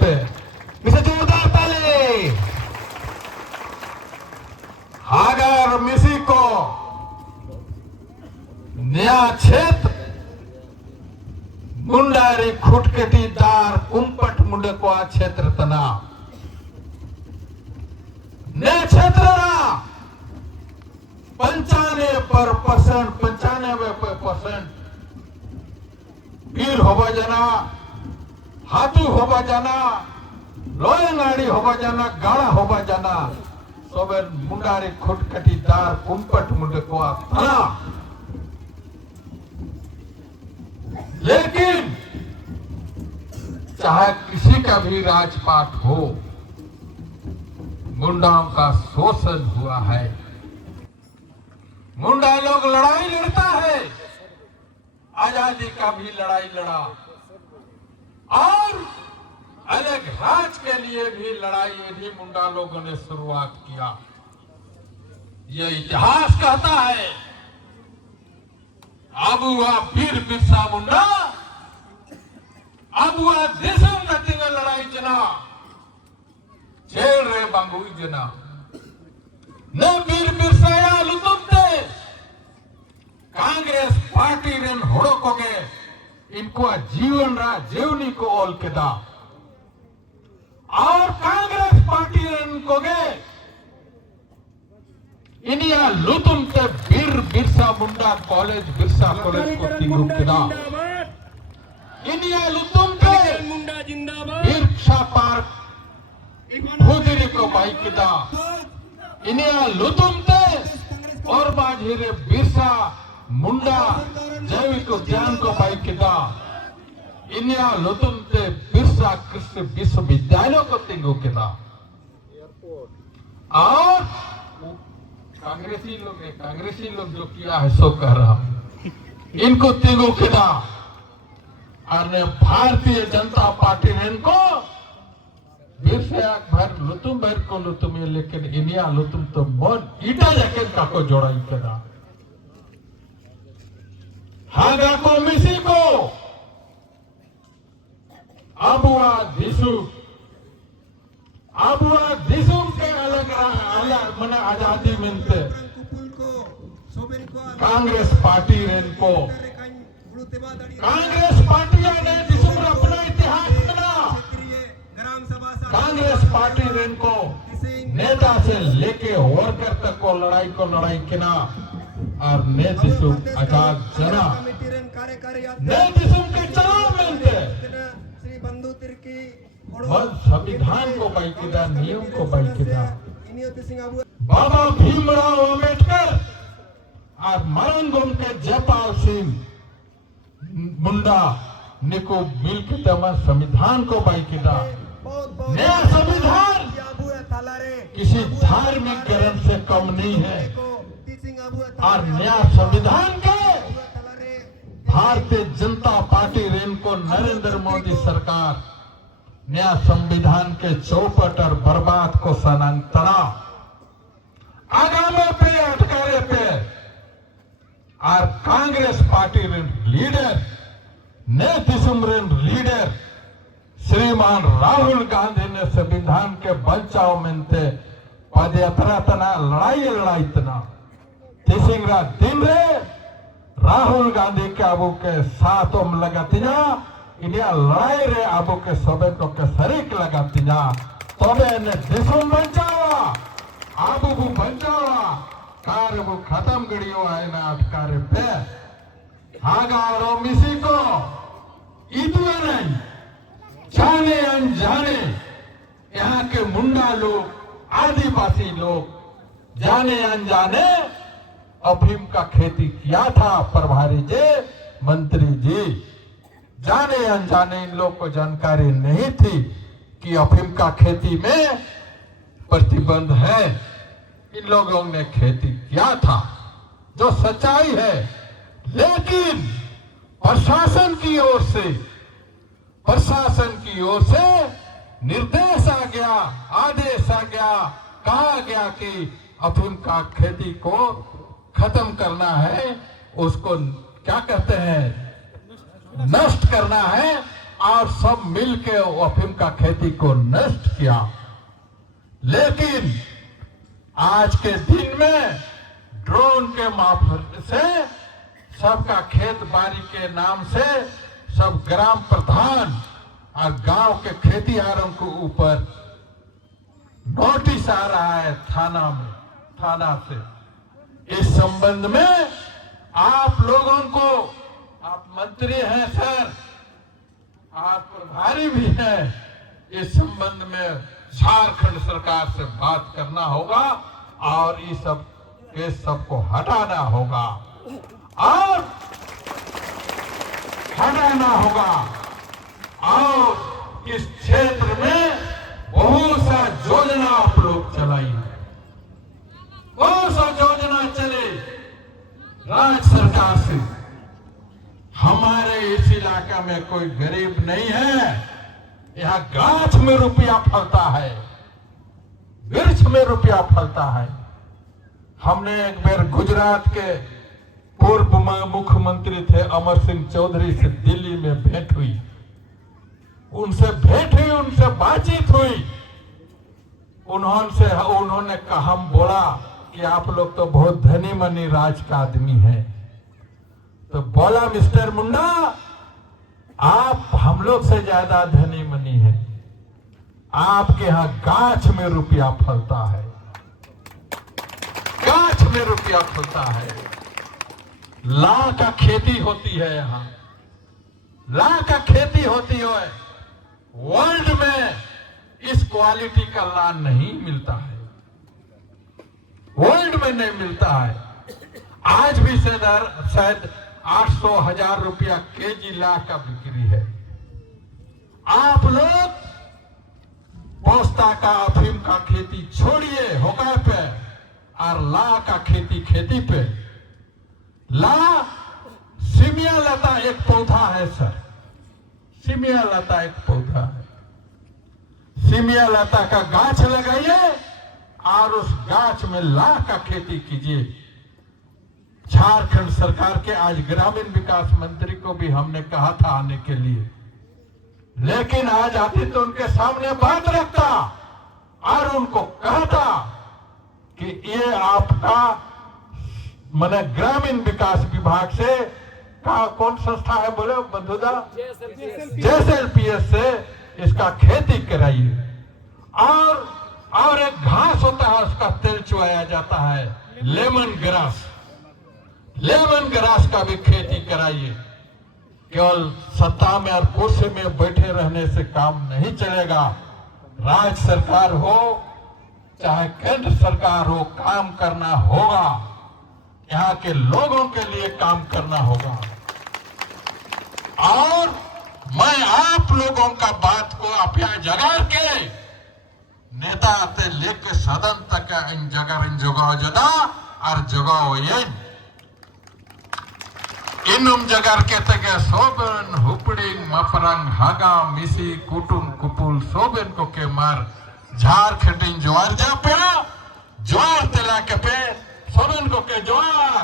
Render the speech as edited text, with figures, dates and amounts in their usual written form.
पे इसे जोरदार ताली। अगर किसी को नया क्षेत्र मुंडारी खुटकटीदार कुंपट मुंडको क्षेत्र तना ने क्षेत्र 95% वीर होबा जना, हाथू होबा जना, लोयंगाड़ी होबा जना, गाड़ा होबा जना, सोबे मुंडारी खुटकटीदार कुंपट मुंडको तना। लेकिन चाहे किसी का भी राजपाट हो, मुंडाओं का शोषण हुआ है। मुंडा लोग लड़ाई लड़ता है, आजादी का भी लड़ाई लड़ा और अलग राज के लिए भी लड़ाई इन्हीं मुंडा लोगों ने शुरुआत किया। यह इतिहास कहता है। अब हुआ वीर बिरसा मुंडा, अब हुआ देशों नतिंग लड़ाई जना, झेल रे बांगुई जना न वीर बिरसाया लुतुमते कांग्रेस पार्टी रेन होड़कोगे इनको जीवन रा जीवनी को ओल के दा और कांग्रेस पार्टी रेन कोगे इनिया लुतुमते वीर बिरसा मुंडा कॉलेज बिरसा कॉलेज को तिंगु के दा इनिया लुतुमते मुंडा जिंदाबाद बिरसा पार्क खुदरी को बाई के दा इनिया लुतुमते और बाजीरे बिरसा मुंडा जैविक उद्यान को बाई के दा इनिया लुतुमते बिरसा कृषि विश्वविद्यालय को तिंगु के दा और कांग्रेसी लोग जो किया है सो कह रहा हूं, इनको तिंगु के दा और भारतीय जनता पार्टी ने इनको भर लुतुम भर को लुतुम ये लेकिन इनिया लुतुम तो मन ईटा जैकेट का को जोड़ाई करा हागा को मिसी को अबुआ दिसु के अलग मना आजादी मिलते कांग्रेस पार्टी रेन को कांग्रेस पार्टियां ने दिसु अपना इतिहास बना। कांग्रेस पार्टी रेन को नेता से लेके वर्कर तक को लड़ाई किना और ने दिसु आजाद जना ने दिसु के चलाव मिलते संविधान को बाइकिदा नियम को बाइकिदा बाबा भीमराव अम्बेडकर और मरणगुम के जयपाल सिंह मुंडा ने को मिल के तमा संविधान को बाइकिदा नया संविधान किसी धार्मिक ग्रंथ से कम नहीं है और नया संविधान के भारतीय जनता पार्टी रेन को नरेंद्र मोदी सरकार नया संविधान के चौपट और बर्बाद को सनांतना आगामी पे अटकारे पे और कांग्रेस पार्टी रेन लीडर ने दिसुमरेन लीडर श्रीमान राहुल गांधी ने संविधान के बचाव में पदयात्रा तना लड़ाई तना तीसरा दिन रे राहुल गांधी के आबू के साथ लगातिना इन्हें लड़ाई रे आबू के सबे तो के शरीक लगातिना तबे ने दिसुम बचावा आबू को बचावा कार्य वो खत्म गड़ियो आए ना अटकारे पे हागारो मिसी को इतने नहीं जाने अनजाने यहाँ के मुंडा लोग आदिवासी लोग जाने अनजाने अफीम का खेती किया था। प्रभारी जी मंत्री जी जाने अनजाने इन लोग को जानकारी नहीं थी कि अफीम का खेती में प्रतिबंध है। इन लोगों ने खेती किया था जो सच्चाई है, लेकिन प्रशासन की ओर से निर्देश आ गया, आदेश आ गया, कहा गया कि अफीम का खेती को खत्म करना है, उसको क्या कहते हैं नष्ट करना है और सब मिलके अफीम का खेती को नष्ट किया। लेकिन आज के दिन में ड्रोन के माध्यम से सबका खेत बाड़ी के नाम से सब ग्राम प्रधान और गांव के खेतीहारों के ऊपर नोटिस आ रहा है थाना से। इस संबंध में आप लोगों को, आप मंत्री हैं सर, आप प्रभारी भी हैं, इस संबंध में झारखंड सरकार से बात करना होगा और इस सब के सबको हटाना होगा और इस क्षेत्र में बहुत सा योजना आप लोग चलाइए, बहुत सा योजना चले राज्य सरकार से। हमारे इस इलाका में कोई गरीब नहीं है, यहाँ गाछ में रुपया फलता है, वृक्ष में रुपया फलता है। हमने एक बार गुजरात के पूर्व मुख्यमंत्री थे अमर सिंह चौधरी से दिल्ली में भेंट हुई, उनसे बातचीत हुई। उन्होंने कहा, हम बोला कि आप लोग तो बहुत धनी मनी राज का आदमी है, तो बोला मिस्टर मुंडा आप हम लोग से ज्यादा धनी मनी है, आपके यहाँ गाछ में रुपया फलता है, गाछ में रुपया फलता है। लाख का खेती होती है, यहाँ लाख का खेती होती है। वर्ल्ड में इस क्वालिटी का लान नहीं मिलता है, वर्ल्ड में नहीं मिलता है। आज भी शायद 800,000 रुपया केजी लाख का बिक्री है। आप लोग पोस्ता का अफीम का खेती छोड़िए होगा पे और ला का खेती पे। ला सिमिया लता एक पौधा है सर, सिमिया लता एक पौधा है। सिमिया लता का गाछ लगाइए और उस गाछ में ला का खेती कीजिए। झारखंड सरकार के आज ग्रामीण विकास मंत्री को भी हमने कहा था आने के लिए, लेकिन आज आते तो उनके सामने बात रखता और उनको कहता कि ये आपका मैंने ग्रामीण विकास विभाग से कौन संस्था है बोले बंधुदा, JSLPS से इसका खेती कराइए। और एक घास होता है उसका तेल चुआया जाता है, लेमन ग्रास का भी खेती कराइए। केवल सत्ता में और कुर्सी में बैठे रहने से काम नहीं चलेगा। राज्य सरकार हो चाहे केंद्र सरकार हो, काम करना होगा, यहाँ के लोगों के लिए काम करना होगा। और मैं आप लोगों का बात को अपना जगह के नेता से लेकर सदन तक इन जगह जदा और जगह ये इनुम जगर के तगे सोबन हुपड़िंग मपरंग हागा मिसी कुटुम कुपुल सोबन को के मार झारखंड ज्वार जा पे ज्वार तेला के पे सोबन को के ज्वार